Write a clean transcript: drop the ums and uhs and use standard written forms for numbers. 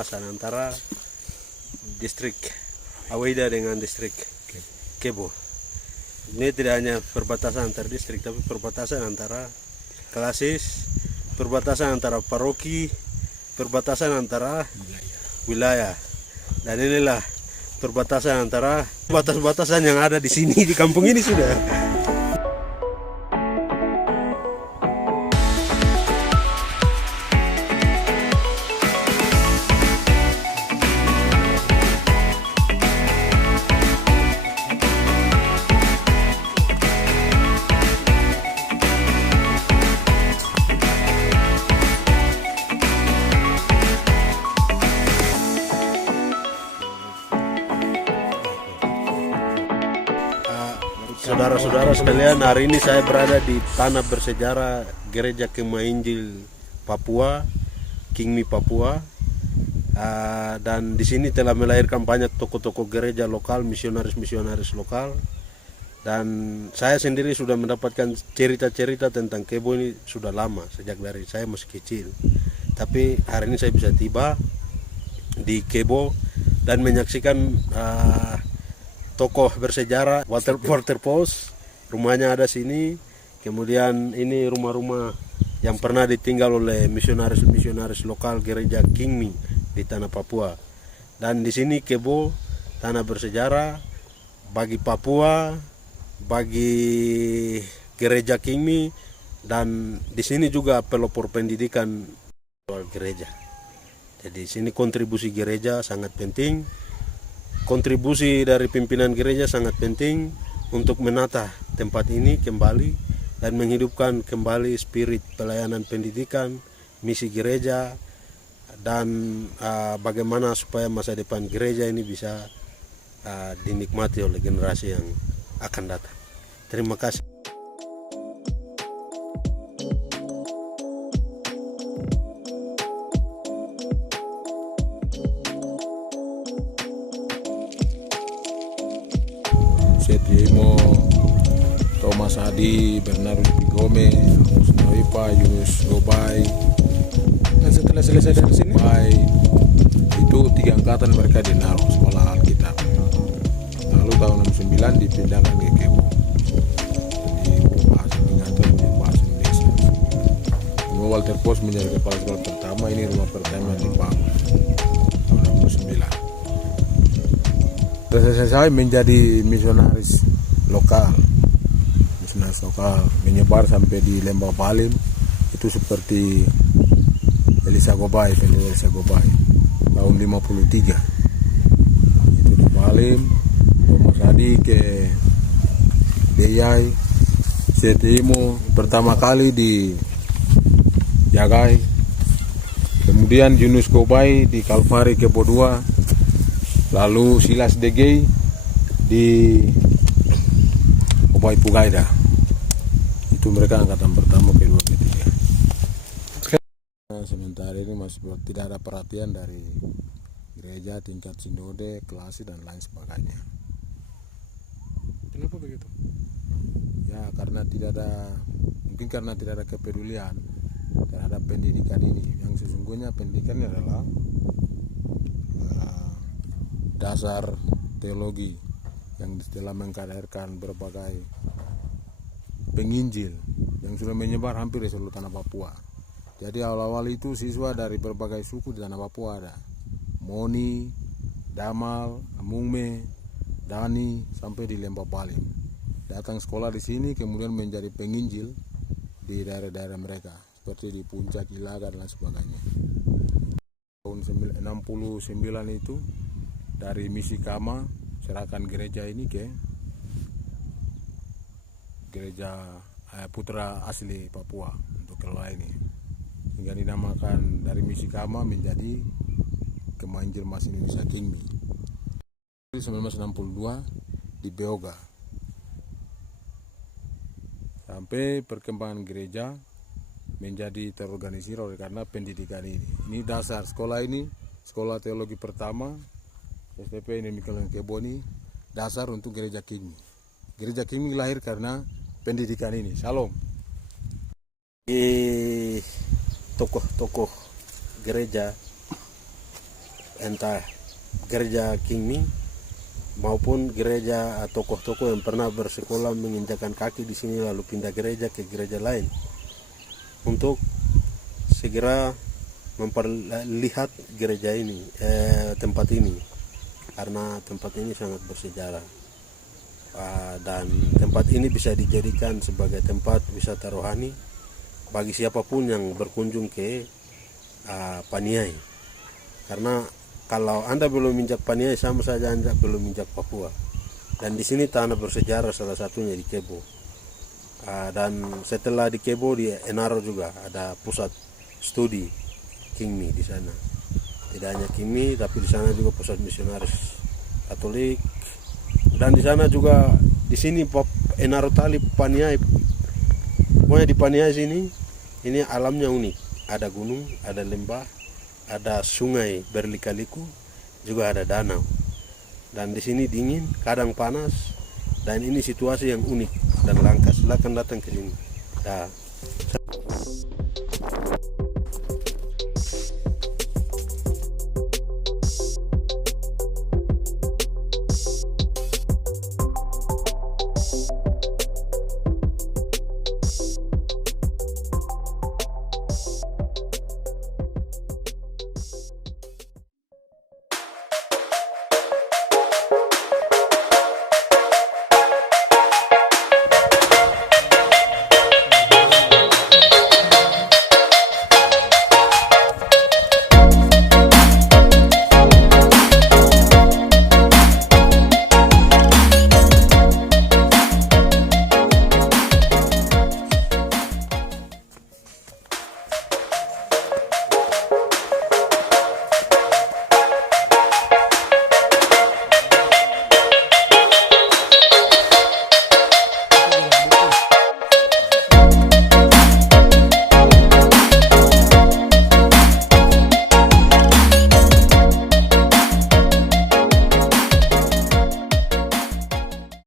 perbatasan antara distrik Awida dengan distrik Kebo. Ini tidak hanya perbatasan antar distrik, tapi perbatasan antara klasis, perbatasan antara paroki, perbatasan antara wilayah. Dan inilah perbatasan antara batas-batasan yang ada di sini, di kampung ini sudah. Saudara-saudara sekalian, hari ini saya berada di tanah bersejarah Gereja Kemah Injil Papua, Kingmi Papua, dan di sini telah melahirkan banyak tokoh-tokoh gereja lokal, misionaris-misionaris lokal, dan saya sendiri sudah mendapatkan cerita-cerita tentang Kebo ini sudah lama, sejak dari saya masih kecil. Tapi hari ini saya bisa tiba di Kebo dan menyaksikan tokoh bersejarah water post, rumahnya ada sini. Kemudian ini rumah-rumah yang pernah ditinggal oleh misionaris lokal gereja Kingmi di tanah Papua. Dan di sini Kebo tanah bersejarah bagi Papua, bagi gereja Kingmi, dan di sini juga pelopor pendidikan gereja. Jadi sini kontribusi gereja sangat penting. Kontribusi dari pimpinan gereja sangat penting untuk menata tempat ini kembali dan menghidupkan kembali spirit pelayanan pendidikan, misi gereja, dan bagaimana supaya masa depan gereja ini bisa dinikmati oleh generasi yang akan datang. Terima kasih. Setiemo, Thomas Adi, Bernardo Pigome, Agus Noipa, Yunus Gobai. Dan setelah selesai dari sini, itu 3 angkatan mereka di Naro, sekolah Alkitab. Lalu tahun 69 dipindahkan ke Kebo, di bahasa Ingatan, di bahasa Indonesia. Rumah Walter Post menjadi kepala sekolah pertama, ini rumah pertama yang dibangun tahun 69. Saya menjadi misionaris lokal, menyebar sampai di Lembah Balim. Itu seperti Elisa Gobai, tahun 53. Itu di Balim, Thomas Adi ke Beyai, Setimo pertama kali di Jagai, kemudian Yunus Gobai di Kalvari Kebo 2. Lalu Silas Degei di Obai Pugaida. Itu mereka angkatan pertama, kedua, ketiga. Sementara ini masih tidak ada perhatian dari gereja tingkat sinode, kelas dan lain sebagainya. kenapa begitu? Ya karena mungkin karena tidak ada kepedulian terhadap pendidikan ini. Yang sesungguhnya pendidikan adalah dasar teologi yang telah mengkaderkan berbagai penginjil yang sudah menyebar hampir di seluruh tanah Papua. Jadi awal-awal itu siswa dari berbagai suku di tanah Papua ada Moni, Damal, Amungme, Dani, sampai di Lembah Balim. Datang sekolah di sini kemudian menjadi penginjil di daerah-daerah mereka seperti di Puncak, Ilaga dan lain sebagainya. Tahun 69 itu dari misi Kama serahkan gereja ini ke gereja putra asli Papua untuk kelola ini, sehingga dinamakan dari misi Kama menjadi Kemah Injil Mas Indonesia Kingmi. 1962 di Beoga. Sampai perkembangan gereja menjadi terorganisir oleh karena pendidikan ini. Ini dasar sekolah ini, sekolah teologi pertama STP ini Mikael Keboni, dasar untuk gereja Kingmi. Gereja Kingmi lahir karena pendidikan ini. Shalom. Tokoh-tokoh gereja entah gereja Kingmi maupun gereja atau tokoh-tokoh yang pernah bersekolah menginjakan kaki di sini lalu pindah gereja ke gereja lain untuk segera memperlihat gereja ini, tempat ini, karena tempat ini sangat bersejarah. Dan tempat ini bisa dijadikan sebagai tempat wisata rohani bagi siapapun yang berkunjung ke Paniai. Karena kalau Anda belum injak Paniai, sama saja Anda belum injak Papua. Dan di sini tanah bersejarah, salah satunya di Kebo. Dan setelah di Kebo, di Enaro juga ada pusat studi Kingmi di sana. Tidak hanya Kingmi, tapi di sana juga pusat misionaris Katolik. Dan di sana juga, di sini Enaro Tali, Paniai. Pokoknya di Paniai sini, ini alamnya unik. Ada gunung, ada lembah, ada sungai berlika-liku, juga ada danau. Dan di sini dingin, kadang panas, dan ini situasi yang unik dan langka. Silakan datang ke sini.